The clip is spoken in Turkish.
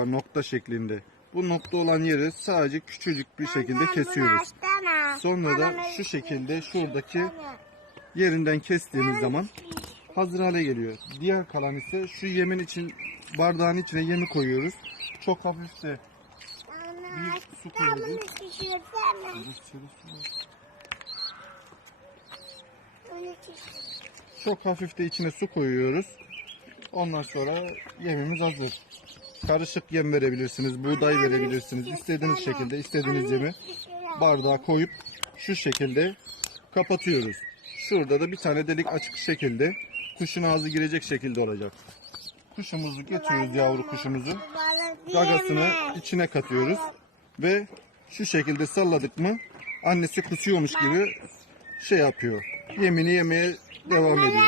var nokta şeklinde. Bu nokta olan yeri sadece küçücük bir şekilde kesiyoruz. Sonra da şu şekilde şuradaki yerinden kestiğimiz zaman hazır hale geliyor. Diğer kalan ise şu yemin için bardağın içine yemi koyuyoruz. Çok hafifçe bir su koyuyoruz. Çok hafif de içine su koyuyoruz. Ondan sonra yemimiz hazır. Karışık yem verebilirsiniz, buğday verebilirsiniz. İstediğiniz şekilde istediğiniz yemi bardağa koyup şu şekilde kapatıyoruz. Şurada da bir tane delik açık şekilde kuşun ağzı girecek şekilde olacak. Kuşumuzu getiriyoruz yavru kuşumuzu. Gagasını içine katıyoruz ve şu şekilde salladık mı annesi kusuyormuş gibi şey yapıyor. Yemini yemeye devam ediyor.